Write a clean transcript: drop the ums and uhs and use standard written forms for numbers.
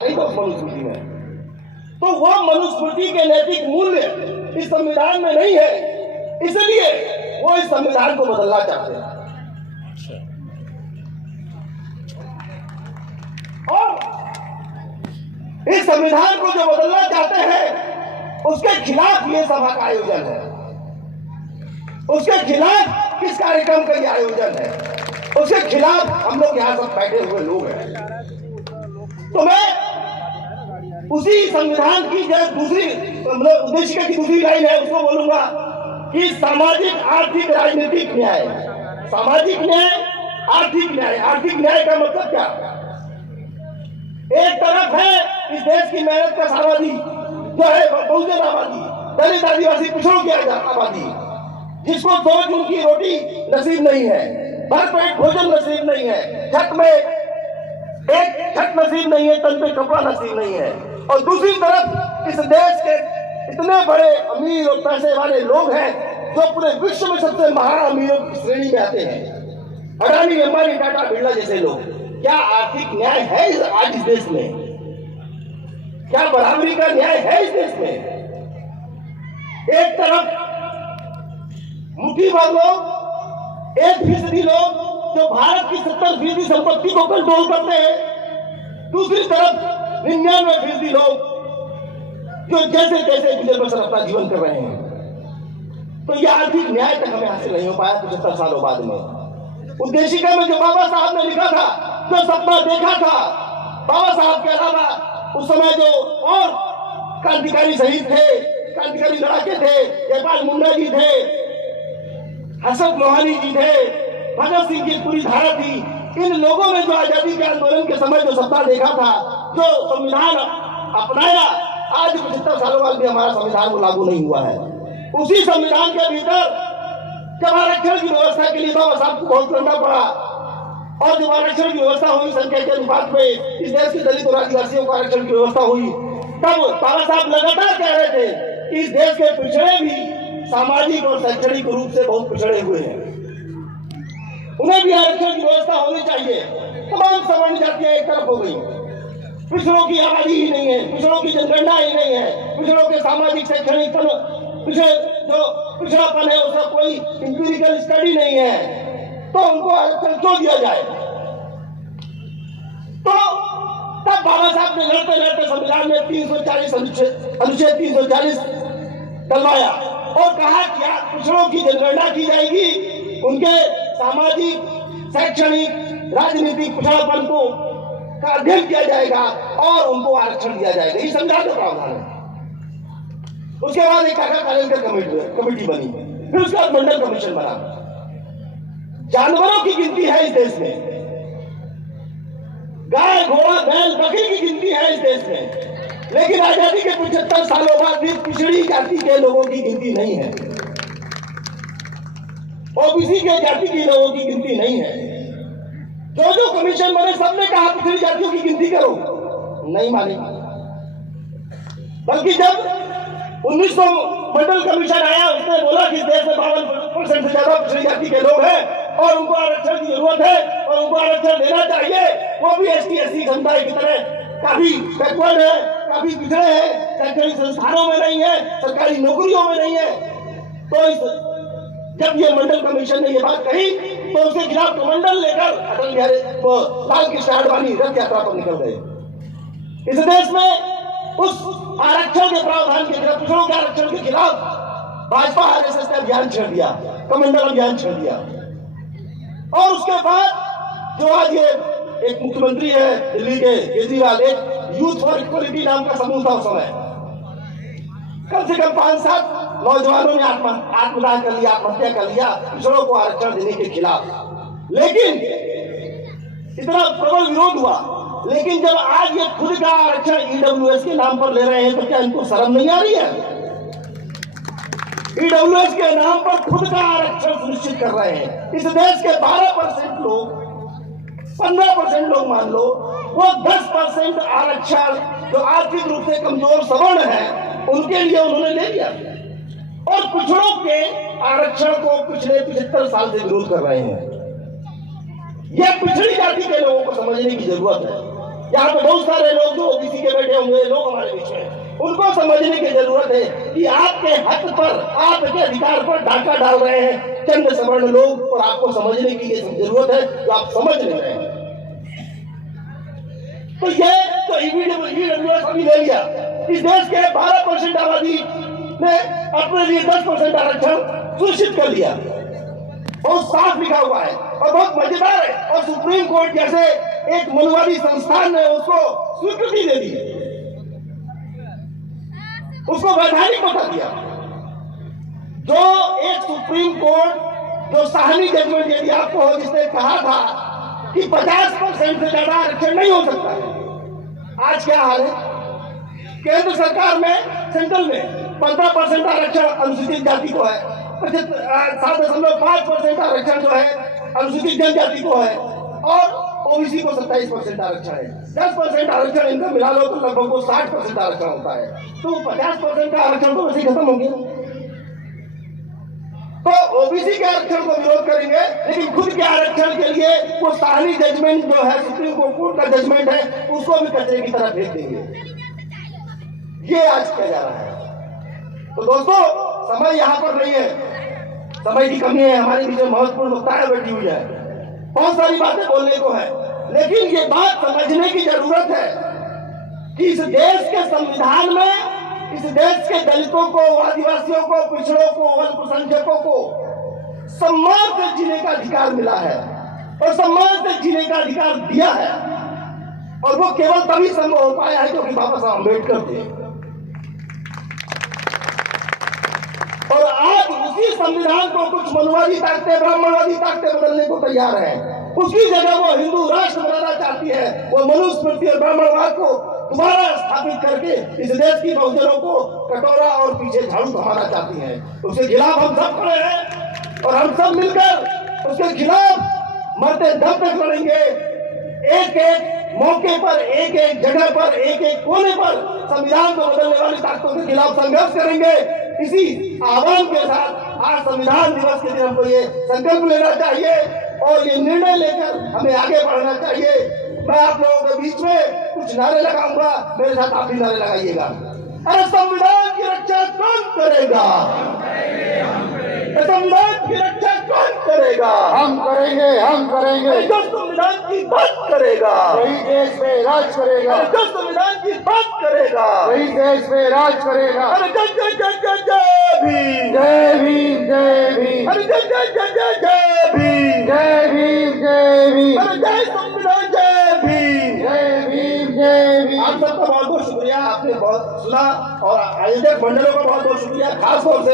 नहीं तो मनुस्मृति में, तो वो मनुस्मृति के नैतिक मूल्य इस संविधान में नहीं है, इसलिए वो इस संविधान को बदलना चाहते हैं। और इस संविधान को जो बदलना चाहते हैं उसके खिलाफ ये सभा का आयोजन है, उसके खिलाफ किस कार्यक्रम का ये आयोजन है, उसके खिलाफ हम लोग यहाँ सब बैठे हुए लोग हैं। तो मैं उसी संविधान की जो दूसरी उद्देशिका की दूसरी लाइन है उसको बोलूंगा कि सामाजिक आर्थिक राजनीतिक न्याय। सामाजिक न्याय, आर्थिक न्याय। आर्थिक न्याय का मतलब क्या? एक तरफ है इस देश की मेहनत का आबादी जो है बहुजन आबादी, दलित आदिवासी पिछड़ों की आबादी, जिसको 2 जून की रोटी नसीब नहीं है, भरपेट भोजन नसीब नहीं है, छत में एक छत नसीब नहीं है, तन पे कपड़ा नसीब नहीं है। और दूसरी तरफ इस देश के इतने बड़े अमीर और पैसे वाले लोग हैं जो पूरे विश्व में सबसे महान अमीरों की श्रेणी में आते हैं, अडानी, अंबानी, टाटा, बिरला जैसे लोग। क्या आर्थिक न्याय है आज इस देश में? क्या बराबरी का न्याय है इस देश में? एक तरफ मुट्ठी भर लोग, 1% लोग जो भारत की 70% संपत्ति को कंट्रोल करते हैं, दूसरी तरफ 99% लोग जो जैसे तैसे गुजर बसर अपना जीवन कर रहे हैं। तो यह आर्थिक न्याय तक हमें हासिल नहीं हो पाया 75 सालों बाद में। उद्देशिका में जो बाबा साहब ने लिखा था, जो सपना देखा था, बाबा साहब के अलावा उस समय जो और क्रांतिकारी शहीद थे, क्रांतिकारी लड़ाके थे, जयपाल मुंडा जी थे, हसरत मोहानी जी थे, भगत सिंह की पूरी धारा थी। इन लोगों ने जो आजादी के आंदोलन के समय जो सपना देखा था, जो संविधान अपनाया, आज 75 सालों बाद भी हमारा संविधान को लागू नहीं हुआ है। उसी संविधान के भीतर जब आरक्षण की व्यवस्था के लिए बाबा साहब को बहुत लड़ना पड़ा, और जब आरक्षण की व्यवस्था हुई संख्या के अनुपात में, इस देश के दलित और आदिवासियों को आरक्षण की व्यवस्था हुई, तब बाबा साहब लगातार कह रहे थे कि इस देश के पिछड़े भी सामाजिक और शैक्षणिक रूप से बहुत पिछड़े हुए हैं, उन्हें भी आरक्षण की व्यवस्था होनी चाहिए। तमाम सवर्ण जातियां एक तरफ हो गई, पिछड़ों की आबादी ही नहीं है, पिछड़ों की जनगणना ही नहीं है, पिछड़ों के सामाजिक शैक्षणिक पिछड़ापन है उसका कोई इंपीरिकल स्टडी नहीं है, तो उनको आरक्षण क्यों दिया जाए? तो तब बाबा साहब ने लड़ते लड़ते संविधान में 340 अनुच्छेद 340 डलवाया और कहा कि पिछड़ों की जनगणना की जाएगी, उनके सामाजिक, शैक्षणिक, राजनीतिक पिछड़ापन को का अध्ययन किया जाएगा और उनको आरक्षण दिया जाएगा। ये संविधान का प्रावधान है। उसके बाद एक काका कालेंकर कमेटी बनी, फिर उसके बाद मंडल कमीशन बना। जानवरों की गिनती है इस देश में, गाय, घोड़ा, बैल, बकरी की गिनती है इस देश में, लेकिन आजादी के 75 सालों बाद भी पिछड़ी जाति के लोगों की गिनती नहीं है, ओबीसी के जाति के लोगों की गिनती नहीं है। जो कमीशन बने सबने कहा पिछड़ी जातियों की गिनती करो, नहीं माने। बल्कि जब 1900 मंडल कमीशन आया, उसने बोला कि देश में 52% से ज्यादा पिछड़ी जाति के लोग हैं और उनको आरक्षण की जरूरत है और उनको आरक्षण देना चाहिए। वो भी ST/SC समुदाय की तरह काफी बैकवर्ड है, काफी पिछड़े हैं, शैक्षणिक संस्थानों में नहीं है, सरकारी नौकरियों में नहीं है। तो जब ये मंडल कमीशन ने ये बात कही तो उसके खिलाफ कमंडल लेकर अटल बिहारी लाल कृष्ण आडवाणी रथ यात्रा पर निकल गए। इस देश में उस आरक्षण के प्रावधान के खिलाफ, पिछड़ों के आरक्षण के खिलाफ भाजपा RSS ने अभियान छेड़ दिया, कमंडल अभियान छेड़ दिया। और उसके बाद जो आज ये एक मुख्यमंत्री है दिल्ली के केजरीवाल, एक यूथ फॉर इक्वलिटी नाम का समूह था उस समय, कम से कम 5-7 नौजवानों ने आत्मदाह कर लिया, आत्महत्या कर लिया पिछड़ों को आरक्षण देने के खिलाफ। लेकिन इतना प्रबल विरोध हुआ, लेकिन जब आज ये खुद का आरक्षण EWS के नाम पर ले रहे हैं तो क्या इनको शर्म नहीं आ रही है? EWS के नाम पर खुद का आरक्षण सुनिश्चित कर रहे हैं। इस देश के 12% लोग, 15% लोग मान लो, वो 10% आरक्षण जो आर्थिक रूप से कमजोर सवर्ण है उनके लिए उन्होंने ले लिया, और पिछड़ों के आरक्षण को पिछले 75 साल से विरोध कर रहे हैं। यह पिछड़ी जाति के लोगों को समझने की जरूरत है। यहाँ पे बहुत सारे लोग जो OBC इसको समझने की जरूरत है कि आपके हक पर, आपके अधिकार पर डाका डाल रहे हैं चंद सवर्ण लोग, और आपको समझने की जरूरत है जो आप समझ नहीं रहे हैं। तो ये तो ईडब्ल्यूएस अभी ले लिया, इस देश के 12% आबादी ने अपने लिए 10% आरक्षण सुनिश्चित कर लिया। बहुत साफ लिखा हुआ है और बहुत मजेदार है, और सुप्रीम कोर्ट जैसे एक मनुवादी संस्थान ने उसको स्वीकृति दे दी, उसको वैधानिक बता दिया। जो एक सुप्रीम कोर्ट जो साहनी जजमेंट दे दिया आपको, जिसने कहा था कि 50% से ज्यादा आरक्षण नहीं हो सकता है, आज क्या हाल है? केंद्र सरकार में, सेंट्रल में 15% आरक्षण अनुसूचित जाति को है, 7.5% आरक्षण जो है अनुसूचित जनजाति को है, और ओबीसी को 27% आरक्षण है। 10% आरक्षण इनका मिला लो तो लगभग वो 60% आरक्षण होता है। तो 50% का आरक्षण तो वैसे खत्म हो गया। तो ओबीसी के आरक्षण को विरोध करेंगे, लेकिन खुद के आरक्षण के लिए वो साहनी जजमेंट जो है, सुप्रीम कोर्ट का जजमेंट है, उसको भी कचरे की तरह फेंक देंगे। ये आज किया जा रहा है। तो दोस्तों, समय यहाँ पर नहीं है, समय की कमी है, हमारे बीच में महत्वपूर्ण वक्ताएं बैठी हुई है, बहुत सारी बातें बोलने को है, लेकिन ये बात समझने की जरूरत है कि इस देश के संविधान में इस देश के दलितों को, आदिवासियों को, पिछड़ों को, अल्पसंख्यकों को सम्मान से जीने का अधिकार मिला है, और सम्मान से जीने का अधिकार दिया है, और वो केवल तभी संभव हो पाया है क्योंकि बाबा साहब अम्बेडकर थे। और आज उसी संविधान को कुछ मनुवादी ताकतें, ब्राह्मणवादी ताकतें बदलने को तैयार हैं। उसकी जगह वो हिंदू राष्ट्र बनाना चाहती है, वो मनुस्मृति और ब्राह्मणवाद को दोबारा स्थापित करके इस देश की बहुजनों को कटोरा और पीछे झाड़ू थमाना चाहती है। उसके खिलाफ हम सब खड़े हैं, और हम सब मिलकर उसके खिलाफ मरते दम तक लड़ेंगे। एक एक मौके पर, एक एक जगह पर, एक एक कोने पर संविधान को बदलने वाली ताकतों के खिलाफ संघर्ष करेंगे। इसी आह्वान के साथ आज संविधान दिवस के दिन हमको ये संकल्प लेना चाहिए और ये निर्णय लेकर हमें आगे बढ़ना चाहिए। मैं आप लोगों के बीच में कुछ नारे लगाऊंगा, मेरे साथ आप भी नारे लगाइएगा। अरे संविधान की रक्षा कौन करेगा? संविधान की रक्षा कौन करेगा? हम करेंगे, हम करेंगे। जो संविधान की बात करेगा वही देश में राज करेगा। जो संविधान की बात करेगा वही देश में राज करेगा। अरे जय जय जय जय जय भीम, जय भीम, जय भीम। अरे जय जय जय जय जय भीम, जय भीम, जय भीम। अरे जय संविधान, जय भीम, जय भीम, जय भीम। आप सबका बहुत बहुत शुक्रिया, आपने बहुत सुना, और आयोजक मंडलों का बहुत बहुत शुक्रिया, खास तौर से